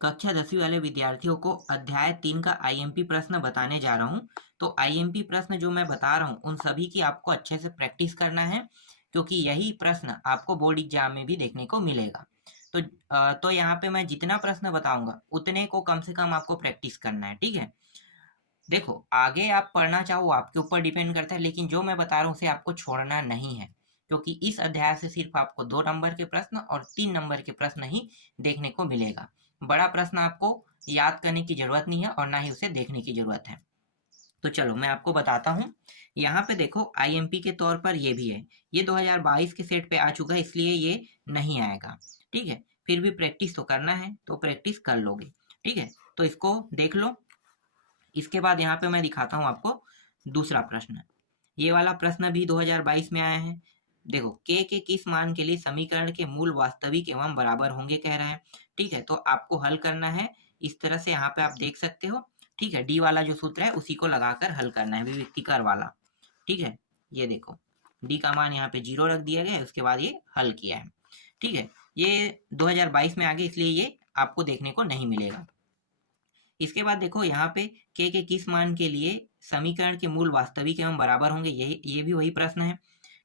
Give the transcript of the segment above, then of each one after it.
कक्षा 10वीं वाले विद्यार्थियों को अध्याय 3 का आईएमपी प्रश्न बताने जा रहा हूँ। तो आईएमपी प्रश्न जो मैं बता रहा हूँ उन सभी की आपको अच्छे से प्रैक्टिस करना है, क्योंकि यही प्रश्न आपको बोर्ड एग्जाम में भी देखने को मिलेगा। तो यहाँ पे मैं जितना प्रश्न बताऊंगा उतने को कम से कम आपको प्रैक्टिस करना है, ठीक है। देखो, आगे आप पढ़ना चाहो आपके ऊपर डिपेंड करता है, लेकिन जो मैं बता रहा हूँ उसे आपको छोड़ना नहीं है, क्योंकि इस अध्याय से सिर्फ आपको 2 नंबर के प्रश्न और 3 नंबर के प्रश्न ही देखने को मिलेगा। बड़ा प्रश्न आपको याद करने की जरूरत नहीं है और ना ही उसे देखने की जरूरत है। तो चलो मैं आपको बताता हूँ। यहाँ पे देखो, आईएमपी के तौर पर ये भी है। ये 2022 के सेट पे आ चुका है, इसलिए ये नहीं आएगा, ठीक है। फिर भी प्रैक्टिस तो करना है, तो प्रैक्टिस कर लोगे, ठीक है। तो इसको देख लो। इसके बाद यहाँ पे मैं दिखाता हूँ आपको दूसरा प्रश्न। ये वाला प्रश्न भी 2022 में आया है। देखो, के किस मान के लिए समीकरण के मूल वास्तविक एवं बराबर होंगे कह रहा है, ठीक है। तो आपको हल करना है इस तरह से, यहाँ पे आप देख सकते हो, ठीक है। डी वाला जो सूत्र है उसी को लगाकर हल करना है, विविक्तिकर वाला, ठीक है। ये देखो, डी का मान यहाँ पे 0 रख दिया गया है, उसके बाद ये हल किया है, ठीक है। ये 2022 में आ गया, इसलिए ये आपको देखने को नहीं मिलेगा। इसके बाद देखो, यहाँ पे के किस मान के लिए समीकरण के मूल वास्तविक एवं बराबर होंगे, ये भी वही प्रश्न है,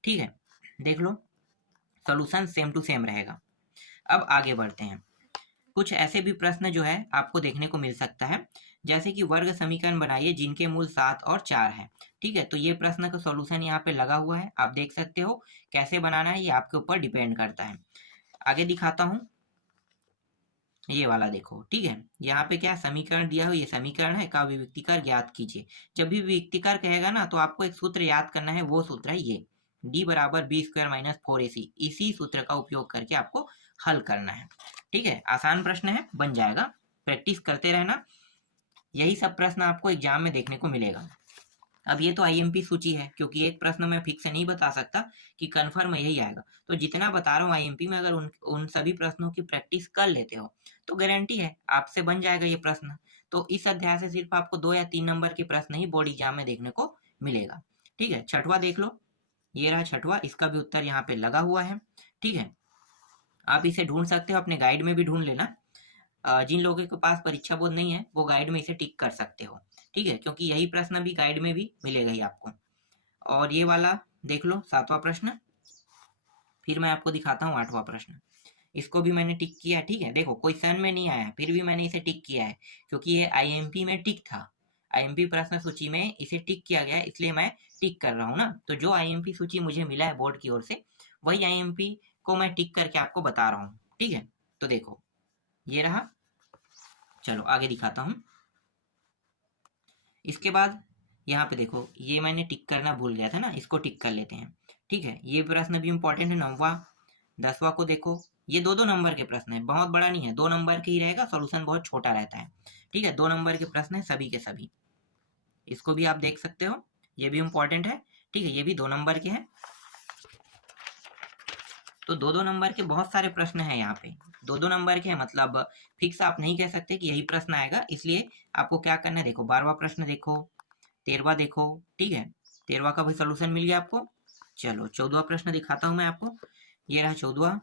ठीक है। देख लो, सॉल्यूशन सेम टू सेम रहेगा। अब आगे बढ़ते हैं। कुछ ऐसे भी प्रश्न जो है आपको देखने को मिल सकता है, जैसे कि वर्ग समीकरण बनाइए जिनके मूल 7 और 4 है, ठीक है। तो ये प्रश्न का सॉल्यूशन यहाँ पे लगा हुआ है, आप देख सकते हो। कैसे बनाना है ये आपके ऊपर डिपेंड करता है। आगे दिखाता हूँ। ये वाला देखो, ठीक है। यहाँ पे क्या समीकरण दिया हो, ये समीकरण है का विविक्तिकार ज्ञात कीजिए। जब भी विविक्तिकार कहेगा ना, तो आपको एक सूत्र याद करना है, वो सूत्र है ये, d बराबर बी स्क्वायर माइनस 4ac। इसी सूत्र का उपयोग करके आपको हल करना है, ठीक है। आसान प्रश्न है, बन जाएगा, प्रैक्टिस करते रहना। यही सब प्रश्न आपको एग्जाम में देखने को मिलेगा। अब ये तो आईएमपी सूची है, क्योंकि एक प्रश्न में फिक्स नहीं बता सकता कि कन्फर्म यही आएगा। तो जितना बता रहा हूँ आईएमपी में, अगर उन सभी प्रश्नों की प्रैक्टिस कर लेते हो तो गारंटी है आपसे बन जाएगा ये प्रश्न। तो इस अध्याय से सिर्फ आपको 2 या 3 नंबर के प्रश्न ही बोर्ड एग्जाम में देखने को मिलेगा, ठीक है। छठवा देख लो, ये रहा छठवा, इसका भी उत्तर यहाँ पे लगा हुआ है, ठीक है। आप इसे ढूंढ सकते हो, अपने गाइड में भी ढूंढ लेना। जिन लोगों के पास परीक्षा बोध नहीं है वो गाइड में इसे टिक कर सकते हो, ठीक है, क्योंकि यही प्रश्न भी गाइड में भी मिलेगा ही आपको। और ये वाला देख लो, 7वां प्रश्न। फिर मैं आपको दिखाता हूँ 8वां प्रश्न। इसको भी मैंने टिक किया, ठीक है। देखो, क्वेश्चन में नहीं आया, फिर भी मैंने इसे टिक किया है, क्योंकि ये आईएमपी में टिक था। आईएमपी प्रश्न सूची में इसे टिक किया गया है, इसलिए मैं टिक कर रहा हूँ ना। तो जो आईएमपी सूची मुझे मिला है बोर्ड की ओर से, वही आईएमपी को मैं टिक करके आपको बता रहा हूँ, ठीक है। तो देखो, ये रहा। चलो आगे दिखाता हूँ। इसके बाद यहाँ पे देखो, ये मैंने टिक करना भूल गया था ना, इसको टिक कर लेते हैं, ठीक है। ये प्रश्न भी इंपॉर्टेंट है, 9वां। 10वां को देखो, ये 2-2 नंबर के प्रश्न है, बहुत बड़ा नहीं है, 2 नंबर के ही रहेगा, सॉल्यूशन बहुत छोटा रहता है, ठीक है। 2 नंबर के प्रश्न है सभी के सभी। इसको भी आप देख सकते हो, ये भी इंपॉर्टेंट है, ठीक है। ये भी 2 नंबर के हैं। तो 2-2 नंबर के बहुत सारे प्रश्न हैं यहाँ पे। 2-2 नंबर के हैं, मतलब फिक्स आप नहीं कह सकते कि यही प्रश्न आएगा, इसलिए आपको क्या करना है, देखो 12वां प्रश्न देखो, 13वां देखो, ठीक है। 13वां का भी सोल्यूशन मिल गया आपको। चलो 14वां प्रश्न दिखाता हूँ मैं आपको। ये रहा 14वां,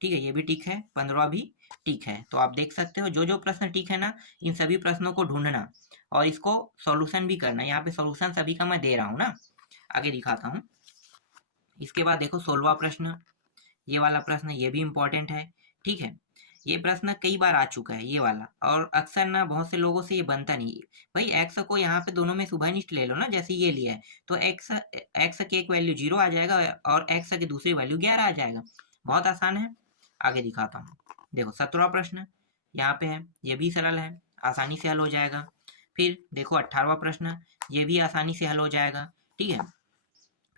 ठीक है। ये भी ठीक है, 15वां भी ठीक है। तो आप देख सकते हो, जो जो प्रश्न ठीक है ना, इन सभी प्रश्नों को ढूंढना और इसको सॉल्यूशन भी करना। यहाँ पे सॉल्यूशन सभी का मैं दे रहा हूँ ना। आगे दिखाता हूँ। इसके बाद देखो 16वां प्रश्न। ये वाला प्रश्न, ये भी इंपॉर्टेंट है, ठीक है। ये प्रश्न कई बार आ चुका है ये वाला, और अक्सर ना बहुत से लोगों से ये बनता नहीं। भाई एक्स को यहाँ पे दोनों में शुभानिष्ठ ले लो ना, जैसे ये लिया है, तो एक्स की एक वैल्यू 0 आ जाएगा और एक्स की दूसरी वैल्यू 11 आ जाएगा। बहुत आसान है। आगे दिखाता हूँ। देखो 17वां प्रश्न यहाँ पे है, ये भी सरल है, आसानी से हल हो जाएगा। फिर देखो 18वां प्रश्न, ये भी आसानी से हल हो जाएगा, ठीक है।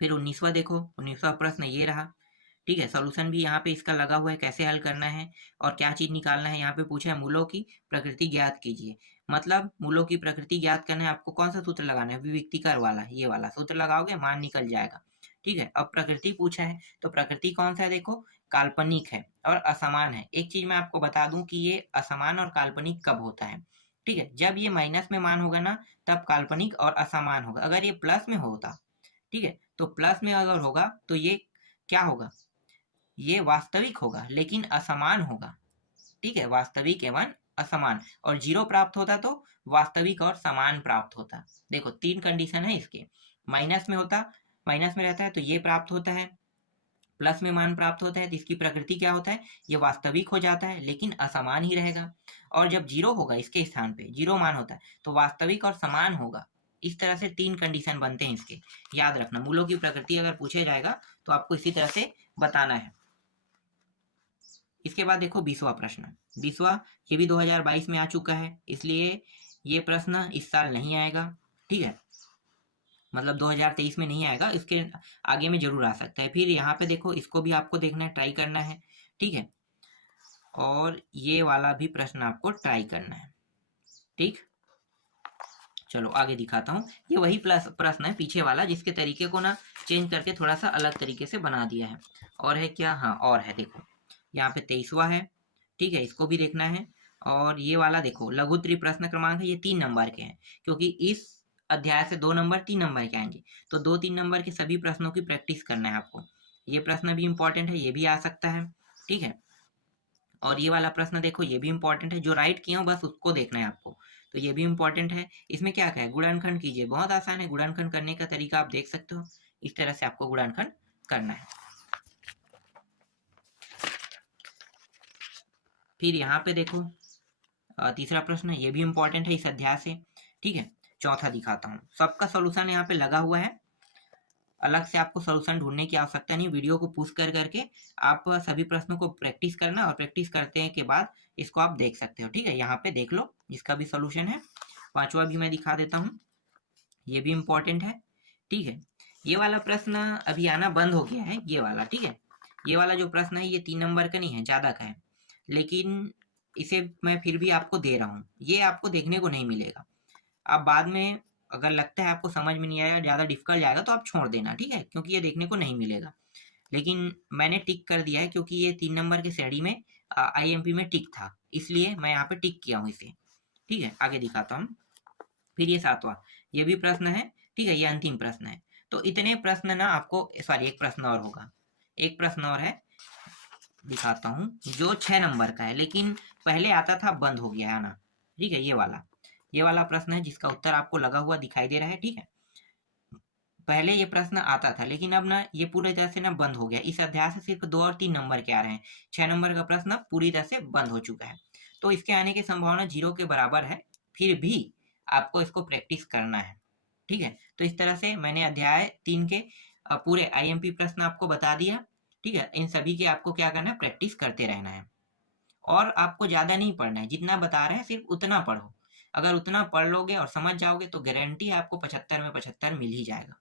फिर 19वां देखो, 19वां प्रश्न ये रहा, ठीक है। सॉल्यूशन भी यहाँ पे इसका लगा हुआ है, कैसे हल करना है और क्या चीज निकालना है। यहाँ पे पूछा है मूलों की प्रकृति ज्ञात कीजिए, मतलब मूलों की प्रकृति ज्ञात करना है। आपको कौन सा सूत्र लगाना है, विविक्तिकार वाला, ये वाला सूत्र लगाओगे, मान निकल जाएगा, ठीक है। अब प्रकृति पूछा है, तो प्रकृति कौन सा है, देखो काल्पनिक है और असमान है। एक चीज मैं आपको बता दूं कि ये असमान और काल्पनिक कब होता है, ठीक है। जब ये माइनस में मान होगा ना, तब काल्पनिक और असमान होगा। अगर ये प्लस में होता, ठीक है, तो प्लस में अगर होगा तो ये क्या होगा, ये वास्तविक होगा लेकिन असमान होगा, ठीक है, वास्तविक एवं असमान, और 0 प्राप्त होता तो वास्तविक और समान प्राप्त होता। देखो 3 कंडीशन है इसके, माइनस में होता, माइनस में रहता है तो ये प्राप्त होता है, प्लस में मान प्राप्त होता है तो इसकी प्रकृति क्या होता है, ये वास्तविक हो जाता है लेकिन असमान ही रहेगा। और जब 0 होगा इसके स्थान पे 0 मान होता है तो वास्तविक और समान होगा। इस तरह से 3 कंडीशन बनते हैं इसके, याद रखना। मूलों की प्रकृति अगर पूछे जाएगा तो आपको इसी तरह से बताना है। इसके बाद देखो 20वां प्रश्न, 20वां ये भी 2022 में आ चुका है, इसलिए ये प्रश्न इस साल नहीं आएगा, ठीक है, मतलब 2023 में नहीं आएगा, इसके आगे में जरूर आ सकता है। फिर यहाँ पे देखो इसको भी आपको देखना है, ट्राई करना है, ठीक है, और ये वाला भी प्रश्न आपको ट्राई करना है, ठीक। चलो आगे दिखाता हूँ, ये वही प्लस प्रश्न है पीछे वाला, जिसके तरीके को ना चेंज करके थोड़ा सा अलग तरीके से बना दिया है। और है क्या, हाँ और है, देखो यहाँ पे 23वां है, ठीक है, इसको भी देखना है। और ये वाला देखो लघु त्रि प्रश्न क्रमांक है, ये 3 नंबर के हैं, क्योंकि इस अध्याय से 2 नंबर 3 नंबर के आएंगे, तो 2-3 नंबर के सभी प्रश्नों की प्रैक्टिस करना है आपको। ये प्रश्न भी इंपॉर्टेंट है, ये भी आ सकता है, ठीक है। और ये वाला प्रश्न देखो ये भी इंपॉर्टेंट है, जो राइट किया हूँ बस उसको देखना है आपको, तो ये भी इंपॉर्टेंट है। इसमें क्या है, गुणनखंड कीजिए, बहुत आसान है, गुणनखंड करने का तरीका आप देख सकते हो, इस तरह से आपको गुणनखंड करना है। फिर यहाँ पे देखो तीसरा प्रश्न, ये भी इंपॉर्टेंट है इस अध्याय से, ठीक है। चौथा दिखाता हूँ, सबका सोल्यूशन यहाँ पे लगा हुआ है, अलग से आपको सोल्यूशन ढूंढने की आवश्यकता नहीं, वीडियो को पुश कर करके आप सभी प्रश्नों को प्रैक्टिस करना, और प्रैक्टिस करते के बाद इसको आप देख सकते हो, ठीक है। यहाँ पे देख लो इसका भी सोल्यूशन है। 5वां भी मैं दिखा देता हूँ, ये भी इंपॉर्टेंट है, ठीक है। ये वाला प्रश्न अभी आना बंद हो गया है, ये वाला, ठीक है। ये वाला जो प्रश्न है ये 3 नंबर का नहीं है, ज़्यादा का है, लेकिन इसे मैं फिर भी आपको दे रहा हूँ, ये आपको देखने को नहीं मिलेगा। आप बाद में अगर लगता है आपको समझ में नहीं आएगा, ज़्यादा डिफिकल्ट जाएगा तो आप छोड़ देना, ठीक है, क्योंकि ये देखने को नहीं मिलेगा। लेकिन मैंने टिक कर दिया है क्योंकि ये 3 नंबर के श्रेणी में IMP में टिक था, इसलिए मैं यहाँ पे टिक किया हूँ इसे, ठीक है। आगे दिखाता हूँ। फिर ये 7वां, ये भी प्रश्न है, ठीक है, ये अंतिम प्रश्न है। तो इतने प्रश्न ना आपको, सॉरी एक प्रश्न और होगा, एक प्रश्न और है, दिखाता हूँ, जो 6 नंबर का है, लेकिन पहले आता था बंद हो गया है ना, ठीक है। ये वाला प्रश्न है जिसका उत्तर आपको लगा हुआ दिखाई दे रहा है, ठीक है। पहले ये प्रश्न आता था लेकिन अब ना ये पूरी तरह से ना बंद हो गया, इस अध्याय से सिर्फ 2 और 3 नंबर के आ रहे हैं, 6 नंबर का प्रश्न पूरी तरह से बंद हो चुका है, तो इसके आने की संभावना 0 के बराबर है। फिर भी आपको इसको प्रैक्टिस करना है, ठीक है। तो इस तरह से मैंने अध्याय 3 के पूरे IMP प्रश्न आपको बता दिया, ठीक है। इन सभी की आपको क्या करना है, प्रैक्टिस करते रहना है, और आपको ज़्यादा नहीं पढ़ना है, जितना बता रहे हैं सिर्फ उतना पढ़ो। अगर उतना पढ़ लोगे और समझ जाओगे तो गारंटी है आपको 75 में 75 मिल ही जाएगा।